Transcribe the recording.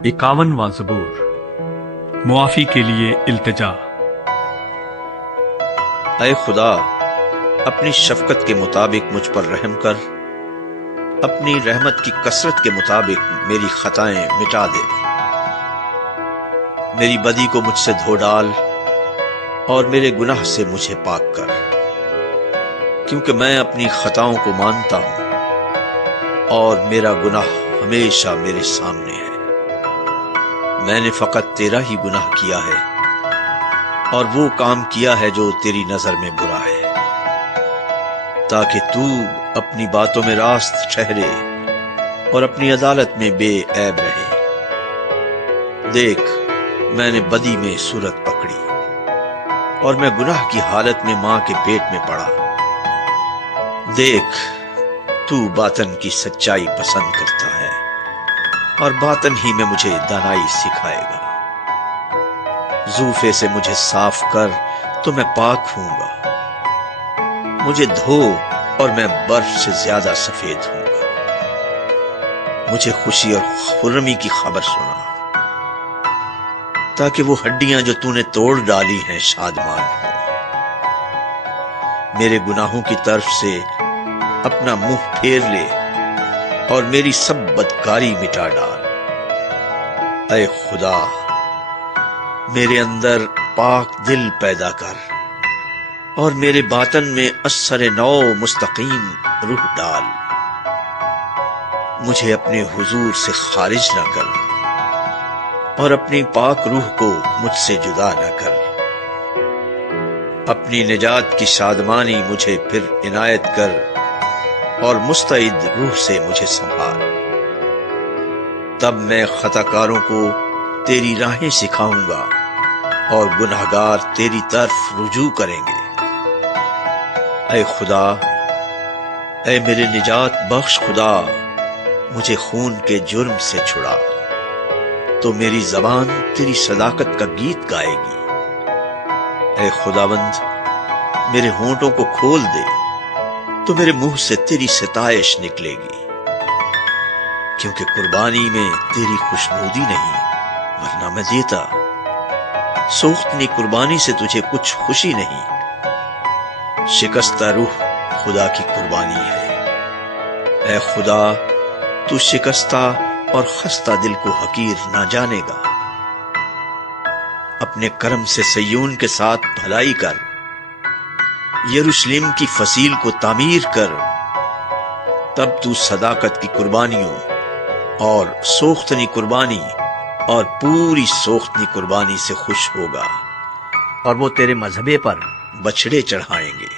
51واں زبور، معافی کے لیے التجا۔ اے خدا، اپنی شفقت کے مطابق مجھ پر رحم کر، اپنی رحمت کی کثرت کے مطابق میری خطائیں مٹا دے، میری بدی کو مجھ سے دھو ڈال اور میرے گناہ سے مجھے پاک کر، کیونکہ میں اپنی خطاؤں کو مانتا ہوں اور میرا گناہ ہمیشہ میرے سامنے ہے۔ میں نے فقط تیرا ہی گناہ کیا ہے اور وہ کام کیا ہے جو تیری نظر میں برا ہے، تاکہ تو اپنی باتوں میں راست ٹھہرے اور اپنی عدالت میں بے عیب رہے۔ دیکھ، میں نے بدی میں صورت پکڑی اور میں گناہ کی حالت میں ماں کے پیٹ میں پڑا۔ دیکھ، تو باطن کی سچائی پسند کرتا ہے اور باطن ہی میں مجھے دانائی سکھائے گا۔ زوفے سے مجھے صاف کر تو میں پاک ہوں گا، مجھے دھو اور میں برف سے زیادہ سفید ہوں گا۔ مجھے خوشی اور خرمی کی خبر سنا، تاکہ وہ ہڈیاں جو تو نے توڑ ڈالی ہیں شادمان ہوں۔ میرے گناہوں کی طرف سے اپنا منہ پھیر لے اور میری سب بدکاری مٹا ڈال۔ اے خدا، میرے اندر پاک دل پیدا کر اور میرے باطن میں اثر نو مستقیم روح ڈال۔ مجھے اپنے حضور سے خارج نہ کر اور اپنی پاک روح کو مجھ سے جدا نہ کر۔ اپنی نجات کی شادمانی مجھے پھر عنایت کر اور مستعد روح سے مجھے سنبھال۔ تب میں خطا کاروں کو تیری راہیں سکھاؤں گا اور گنہگار تیری طرف رجوع کریں گے۔ اے خدا، اے میرے نجات بخش خدا، مجھے خون کے جرم سے چھڑا، تو میری زبان تیری صداقت کا گیت گائے گی۔ اے خداوند، میرے ہونٹوں کو کھول دے تو میرے منہ سے تیری ستائش نکلے گی، کیونکہ قربانی میں تیری خوشنودی نہیں، ورنہ میں دیتا۔ سوختنی قربانی سے تجھے کچھ خوشی نہیں۔ شکستہ روح خدا کی قربانی ہے۔ اے خدا، تو شکستہ اور خستہ دل کو حقیر نہ جانے گا۔ اپنے کرم سے صیون کے ساتھ بھلائی کر، یروشلم کی فصیل کو تعمیر کر۔ تب تو صداقت کی قربانیوں اور سوختنی قربانی اور پوری سوختنی قربانی سے خوش ہوگا، اور وہ تیرے مذہبے پر بچھڑے چڑھائیں گے۔